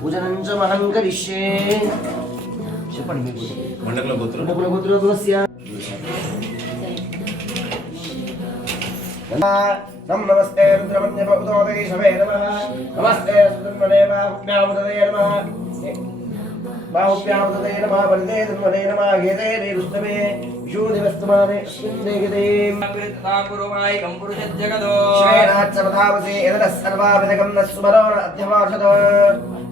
పూజనంచమహం కరిష్యే. చెప్పండి మీకు మండకుల గోత్రస్య నమస్తే రుద్రమన్యపౌతోదై శవే నమః. నమస్తే సుధన్వనే బాహుభ్యాముదదే నమః. బాహుభ్యాముదదే నమః. వరదే ధన్వనే నమః. గేదే రుస్తమే విశూదివస్తమానే అస్మిన్ దేగదే తాంపురుమాయికం పురుషజ్జగదో శ్రేణాచ్చవధావసే యదనః సర్వావిదకం న స్మరో అధ్యవాషదో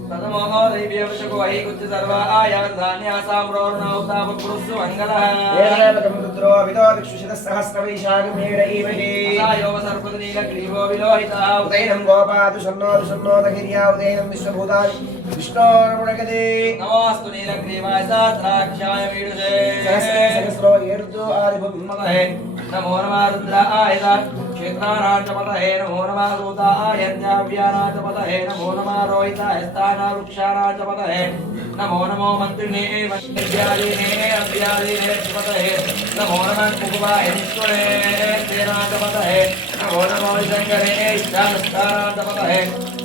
తదమోహో దైవ్యవశకో ఐకుత్య సర్వా ఆయాధాన్యాసామ్రోర్ణౌతాప పురుషు మంగళః ఏనకం రుద్రో విదో విక్షుషిత సహస్రవైశాఖమేడైవహి సాయోవ సర్పదనీల గ్రీవో విలోహితః ఉదయనం గోపాదు షన్నో షన్నో దహిర్యా ఉదయనం విశ్వభూతాని విష్ణోర్ముణగదే నమోస్తు నీలగ్రీవాయ సాత్రాక్షాయ వీడుషే సహస్రో ఏడుతో ఆదిభుమహే నమో నమః రుద్రాయ క్షేత్రానాథపతహే నమో నమః సూతాయజ్ఞావ్యానాథపతహే నమో నమః రోహితాయ స్థానావృక్షానాథపతహే నమో నమో మంత్రిణే విద్యాలీనే అవ్యాలీనే పతహే నమో నమః కుకువాయ నిష్కులే తేనాథపతహే నమో నమో శంకరే ఇష్టానస్థానాథపతహే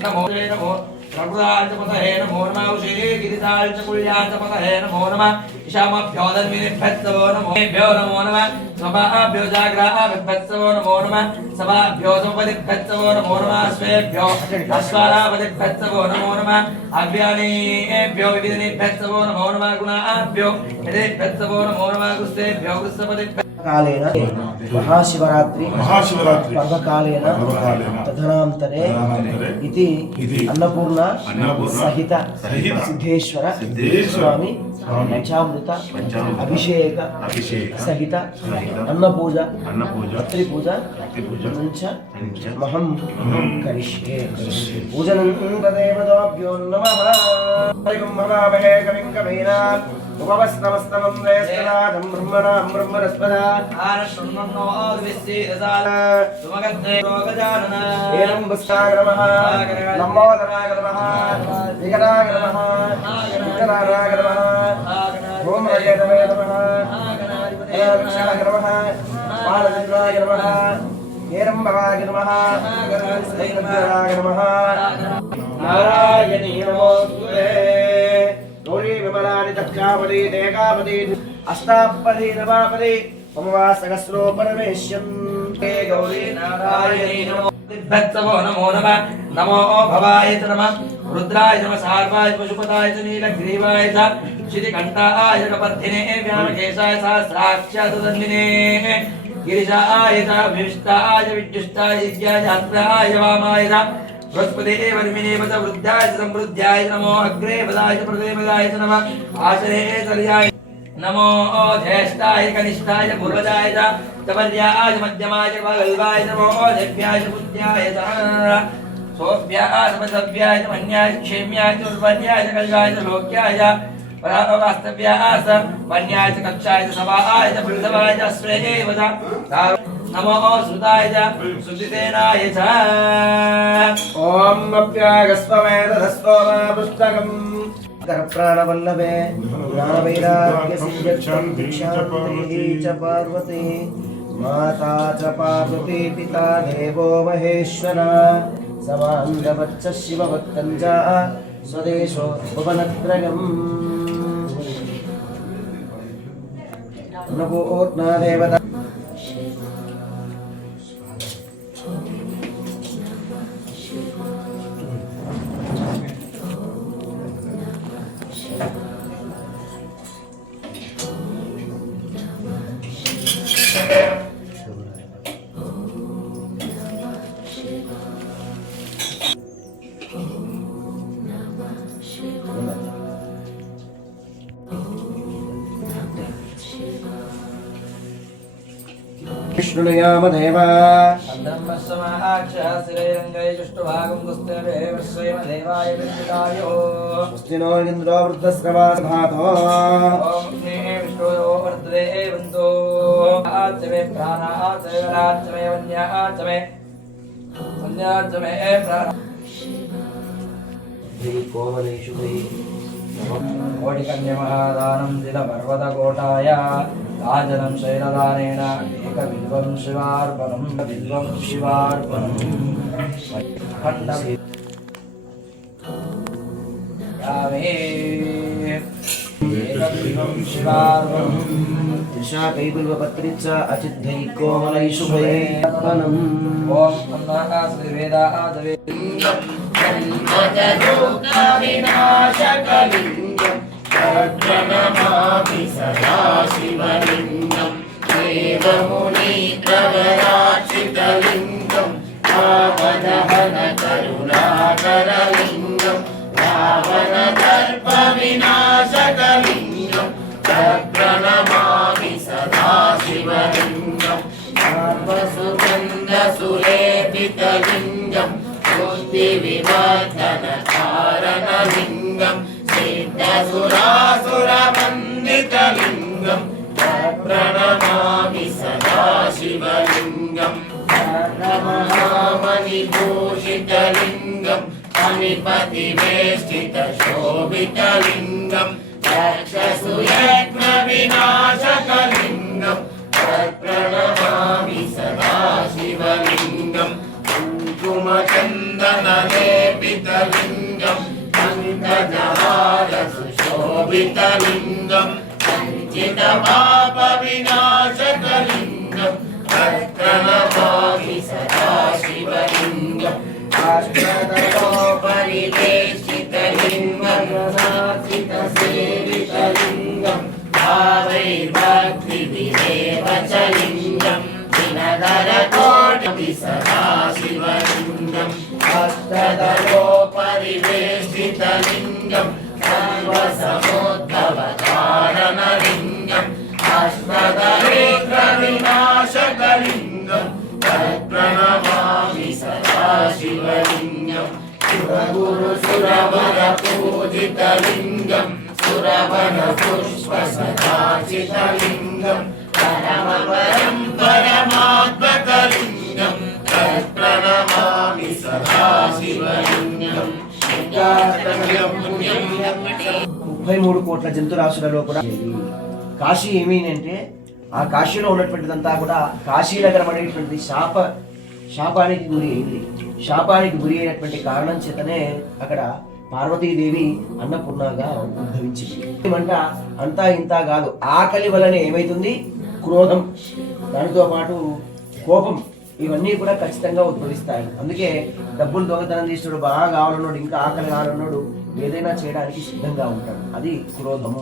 నమో నమో प्रभुराजपतहे नमो नमः उषे गिरिताजकुल्याजपतहे नमो नमः ईशामभ्यो धन्विनिभ्यत्सवो नमोभ्यो नमो नमः सभाभ्यो जाग्राभ्यत्सवो नमो नमः सभाभ्यो समपदिभ्यत्सवो नमो नमः अश्वेभ्यो अश्वारापदिभ्यत्सवो नमो नमः अव्यानेभ्यो विविधनेभ्यत्सवो नमो नमः गुणाभ्यो यदेभ्यत्सवो नमो नमः गुस्सेभ्यो गुस्सपदिभ्यो कालेन महाशिवरात्रि पर्वकालेन तदनन्तरे इति अन्नपूर्णा सहित सिद्धेश्वर स्वामी पंचामृत अभिषेक सहित अन्नपूजा पत्रिपूजा महं करिष्ये पूजनं तदेवताभ्यो नमः हरिं भवामहे कविं कवीनाम् उपवस्नमस्तमं वेस्तनादं ब्रह्मणां ब्रह्मणस्पदा आनशृण्वन्नो आदिविश्चेदसाल सुमगद्धे रोगजानन एनं वस्ताय नमः लम्बोदराय नमः विकटाय नमः विकटाय नमः धूम्रये नमः वृक्षाय नमः बालचन्द्राय नमः हेरम्बवाय नमः सैन्याय नमः नारायणी नमोस्तुते गौरी विमलानि दक्षापति देकापति अष्टापति नवापति पमवासहस्रो परमेश्यं हे गौरी नारायणी नमो दिभ्यत्सवो नमो नमः नमो भवाय च नमः रुद्राय नमः सार्वाय पशुपताय च नीलग्रीवाय च श्रीकण्ठाय कपर्धिने व्यामकेशाय सहस्राक्षाय तदन्विने गिरिजाय च विष्टाय विद्युष्टाय यज्ञाय हस्ताय वामाय च बृहस्पते वर्मिणे पद वृद्धाय समृद्ध्याय नमो अग्रे पदाय प्रदेवदाय नमः आश्रये तर्याय नमो ज्येष्ठाय कनिष्ठाय पूर्वजाय तपर्याय मध्यमाय वल्वाय नमो दिव्याय बुद्ध्याय सोभ्याय समसभ्याय मन्याय क्षेम्याय दुर्वर्याय कल्याय लोक्याय वास्तव्याय वन्याय कक्षाय सभाय वृद्धवाय श्रेयेव नमो श्रुताय सुदितेनाय च ओम अप्यागस्वमेधस्वमापुस्तकम् प्राणवल्लभे ज्ञानवैराग्य सिद्ध्यक्षान्ति च पार्वती माता च पार्वती पिता देवो महेश्वर समान्दवच्च शिवभक्तं च स्वदेशो भुवनत्रयम् अन्नपूर्णा देवता विष्णुयामदेवा स्वस्तिनो इन्द्रो वृद्धस्रवासभातो कोमलेषु कोटिकन्यमहादानं दिलपर्वतकोटाय राजनं शैलदानेन एकविल्वं शिवार्पणं विल्वं शिवार्पणं एकविल्वं शिवार्पणं त्रिशा कैबिल्वपत्रिच अचिद्धैकोमलै शुभैर्पणम् ॐ अन्नः श्रीवेदादवे प्रणमामि सदा शिवलिङ्गं देवमुनिप्रवराचितलिङ्गं पावनहन करुणाकरलिङ्गं रावणदर्पविनाशकलिङ्गं प्रणमामि सदा शिवलिङ्गं सर्वसुगन्धसुलेपितलिङ्गं बुद्धिविवर्धनकारणलिङ्गं सिद्धसुरासुरवन्दितलिङ्गं प्रणमामि सदा शिवलिङ्गं सर्वमहामणिभूषितलिङ्गं मणिपतिवेष्टितशोभितलिङ्गं रक्षसुयज्ञविनाशकलिङ्गं प्रणमामि सदा शिवलिङ्गं कुङ्कुमचन्दनलेपितलिङ्गं पङ्कजहारसुशोभितलिङ्गं सञ्चितपापविनाशकलिङ्गं प्रणमामि सदा शिवलिङ्गं अष्टदलोपरिवेष्टितलिङ्गं नासितसेवितलिङ्गं भावैर्भक्तिभिरेव च लिङ्गं दिनधरकोटि सदा शिवलिङ्गम् अष्टदलोपरिवेष्टितलिङ्गं सर्वसमुद्भवकारणलिङ्गं अष्टदरिद्रविनाशकलिङ्गं प्रणमामि सदा शिवलिङ्गं सुरगुरुसुरवरपूजितलिङ्गं सुरवनपुष्पसदाचितलिङ्गं परमपरं परमात्मकलिङ्गं प्रणमामि सदा शिवलिङ्गं 33 కోట్ల జంతురాశులలో కూడా కాశీ ఏమీ అంటే ఆ కాశీలో ఉన్నటువంటిదంతా కూడా కాశీనగరం అనేటువంటి శాపానికి గురి అయింది. శాపానికి గురి అయినటువంటి కారణం చేతనే అక్కడ పార్వతీదేవి అన్నపూర్ణగా ఉద్భవించింది. ఏమంట అంతా ఇంత కాదు, ఆకలి వలన ఏమైతుంది, క్రోధం, దానితో పాటు కోపం, ఇవన్నీ కూడా ఖచ్చితంగా ఉద్భవిస్తాయి. అందుకే డబ్బులు దొంగతనం చేసినాడు, బాగా కావాలన్నాడు, ఇంకా ఆకలి కావాలన్నాడు, ఏదైనా చేయడానికి సిద్ధంగా ఉంటాడు. అది క్రోధము.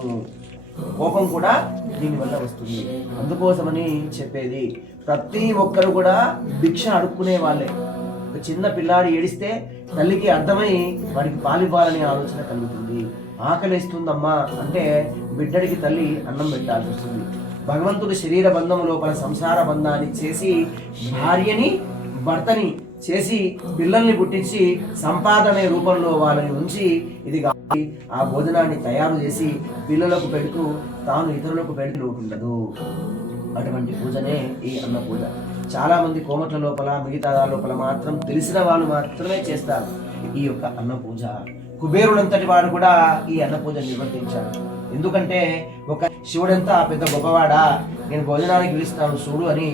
కోపం కూడా దీనివల్ల వస్తుంది. అందుకోసమని చెప్పేది, ప్రతి ఒక్కరు కూడా భిక్ష అడుక్కునే వాళ్ళే. ఒక చిన్న పిల్లాడు ఏడిస్తే తల్లికి అర్థమై వాడికి పాలివ్వాలనే ఆలోచన కలుగుతుంది. ఆకలిస్తుందమ్మా అంటే బిడ్డడికి తల్లి అన్నం పెట్టాల్సి వస్తుంది. భగవంతుడు శరీర బంధము లోపల సంసార బంధాన్ని చేసి భార్యని భర్తని చేసి పిల్లల్ని పుట్టించి సంపాదన రూపంలో వాళ్ళని ఉంచి ఇది కాబట్టి ఆ భోజనాన్ని తయారు చేసి పిల్లలకు పెడుతూ తాను ఇతరులకు పెడితే లోటుండదు. అటువంటి పూజనే ఈ అన్న పూజ. చాలా మంది కోమట్ల లోపల మిగతా లోపల మాత్రం తెలిసిన వాళ్ళు మాత్రమే చేస్తారు ఈ యొక్క అన్న పూజ. కుబేరుడంతటి వాడు కూడా ఈ అన్న పూజ నిర్వర్తించాడు. ఎందుకంటే ఒక శివుడంతా పెద్ద గొప్పవాడా, నేను భోజనానికి పిలుస్తాను చూడు అని,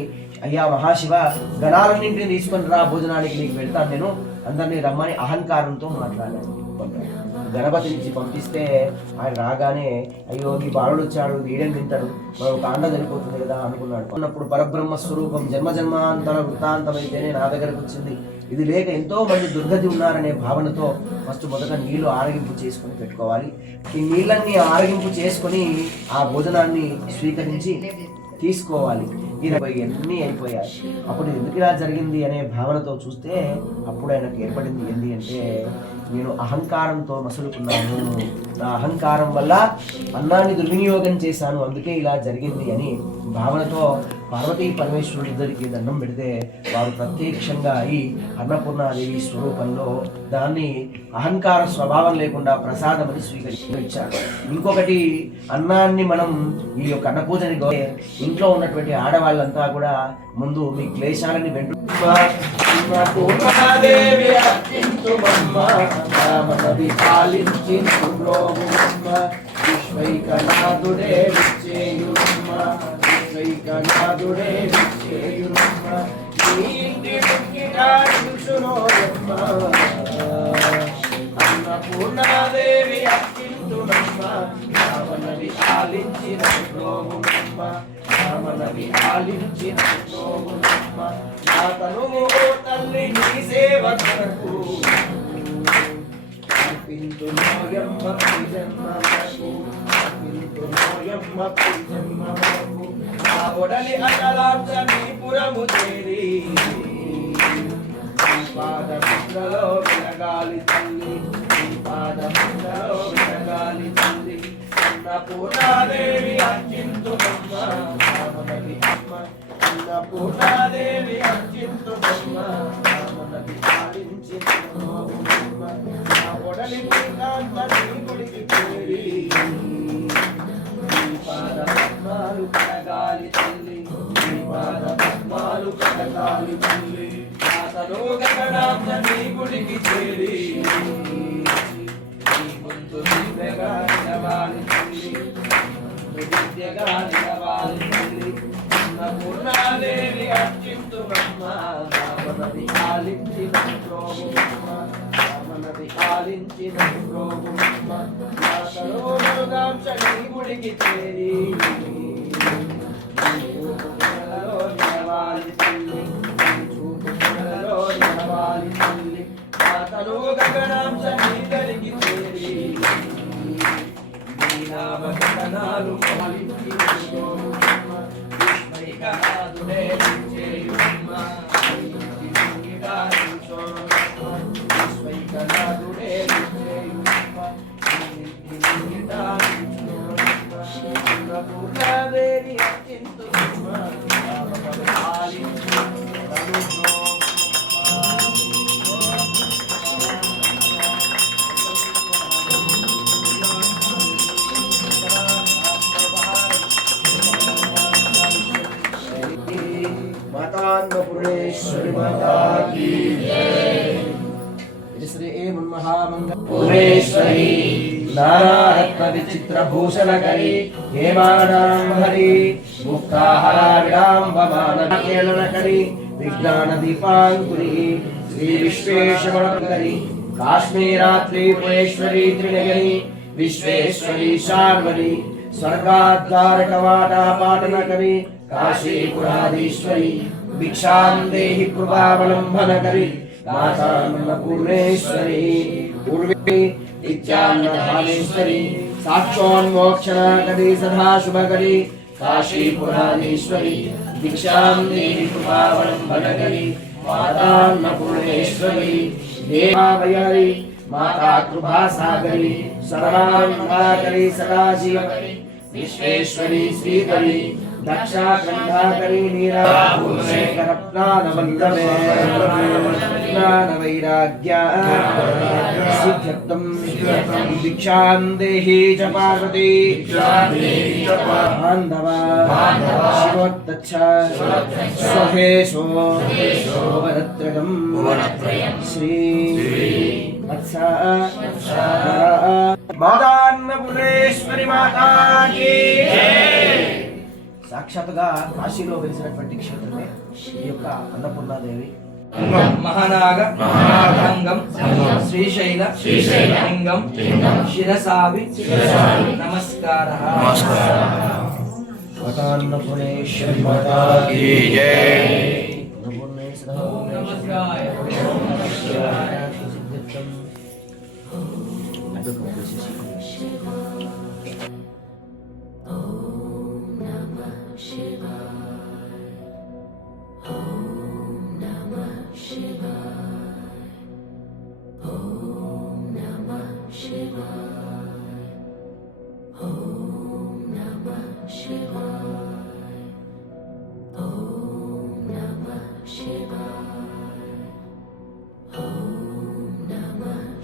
అయ్యా మహాశివ గణాలన్నింటినీ తీసుకొని రా, భోజనానికి నీకు పెడతాను నేను, అందరినీ రమ్మని అహంకారంతో మాట్లాడాను. గణపతి నుంచి పంపిస్తే ఆయన రాగానే అయ్యో ఈ బాలుడు వచ్చాడు, వీడేం తింటాడు, మనం కాండ చనిపోతుంది కదా అనుకున్నాడు. అన్నప్పుడు పరబ్రహ్మ స్వరూపం జన్మజన్మాంతర వృత్తాంతమైతేనే నా దగ్గరకు వచ్చింది. ఇది లేక ఎంతో మంది దుర్గతి ఉన్నారనే భావనతో ఫస్ట్ మొదట నీళ్లు ఆరగింపు చేసుకుని పెట్టుకోవాలి. ఈ నీళ్ళన్ని ఆరగింపు చేసుకొని ఆ భోజనాన్ని స్వీకరించి తీసుకోవాలి. అన్నీ అయిపోయాయి. అప్పుడు ఎందుకు ఇలా జరిగింది అనే భావనతో చూస్తే అప్పుడు ఆయనకు ఏర్పడింది ఏంటి అంటే, నేను అహంకారంతో మసులుకున్నాను, నా అహంకారం వల్ల అన్నాన్ని దుర్వినియోగం చేశాను, అందుకే ఇలా జరిగింది అని భావనతో పార్వతీ పరమేశ్వరుడు ఇద్దరికి దండం పెడితే వారు ప్రత్యక్షంగా ఈ అన్నపూర్ణాదేవి స్వరూపంలో దాన్ని అహంకార స్వభావం లేకుండా ప్రసాదమని స్వీకరించారు. ఇంకొకటి, అన్నాన్ని మనం ఈ యొక్క అన్నపూజని ఇంట్లో ఉన్నటువంటి ఆడవాళ్ళంతా కూడా ముందు మీ క్లేశాలని పూర్ణాదేవి అర్చింతుమమ్మ రామనవి పాలించింతుమ్మ విశ్వైకనాథుడే విచ్చేయుమ్మ విశ్వైకనాథుడే విచ్చేయుమ్మ నీ ఇంటి ముంగిట నిలుచునోయమ్మ అన్నపూర్ణాదేవి అర్చింతుమమ్మ రామనవి పాలించిన ప్రోగుమమ్మ రామనవి పాలించిన ప్రోగుమమ్మ నా తనువు తల్లి నీ సేవ కొరకు పింతునోయమ్మ జన్మకు పింతునోయమ్మ జన్మకు నా ఒడలి అచలాంశ నీ పురము చేరి పాదముద్రలో వినగాలి తల్లి పాదముద్రలో వినగాలి తల్లి అన్నపూర్ణాదేవి అర్చింతుమమ్మ రామనవి అమ్మ అన్నపూర్ణాదేవి అర్చింతుమమ్మ రామనవి పాలించింతుమమ్మ నా ఒడలి పీతాంత నీ గుడికి చేరి పాదపద్మాలు కడగాలి తల్లి పాదపద్మాలు కడగాలి తల్లి గణాంత నీ గుడికి చేరి నీ ముందు దివ్యగా నిలవాలి తల్లి విద్యగా నిలవాలి తల్లి అన్నపూర్ణాదేవి అర్చింతుమమ్మ రామనవి ఆలించిన ప్రోగుమమ్మ రామనవి ఆలించిన ప్రోగుమమ్మ నా సరోవరుగాంశ నీ గుడికి చేరి నిలవాలి తల్లి గగనాంశ నీదరికి చేరి నీ నామకరణాలు పాలించి విశ్వైకనాథుడే విచ్చేయుమ్మ విశ్వైకనాథుడే విచ్చేయుమ్మ అన్నపూర్ణాదేవి అర్చింతుమమ్మ రామనవి పాలించిన मातान्नपूर्णेश्वरी माता की जय। श्री महामंगलेश्वरी नानारत्न विचित्र भूषण करी हेमानां हरि मुक्ताहरा विडाम्बमान केलन करी विज्ञान दीपांकुरी श्री विश्वेश्वर करी काश्मीरात्रि पुरेश्वरी त्रिनगरी विश्वेश्वरी शार्वरी स्वर्गाद्वार कवाटा पाटन करी काशीपुराधीश्वरी भिक्षां देहि कृपावलंबन करी माता अन्नपूर्णेश्वरी पूर्वे नित्यान्नदानेश्वरी साक्षान्मोक्षणा करी सदा शुभ करी काशीपुराधीश्वरी भिक्षां देहि कृपावलंबन करी माता अन्नपूर्णेश्वरी देवावयरी माता कृपा सागरी सर्वानंदाकरी सदाशिवकरी विश्वेश्वरी श्रीकरी दक्षा कंधाकरी नीरा शेखरप्राणवल्लभे ज्ञानवैराग्या सिद्ध्यर्थं भिक्षां देहि च पार्वती बान्धवा शिवोत्तच्छ स्वहेशो भुवनत्रयम् श्री वत्सा मातान्नपूर्णेश्वरी माता की సాక్షాత్తుగా కాశీలో వెలిసినటువంటి క్షేత్రమే ఈ యొక్క అన్నపూర్ణాదేవి మహానాగ అంగం శ్రీశైల లింగం శిరసావి నమస్కారః అన్నపూర్ణేశ్వరి మాతా కీ జై నమస్కారాయ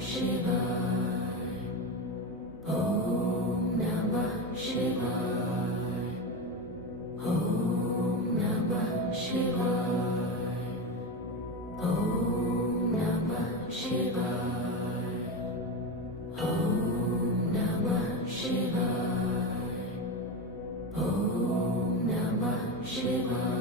Shiva. शिवाय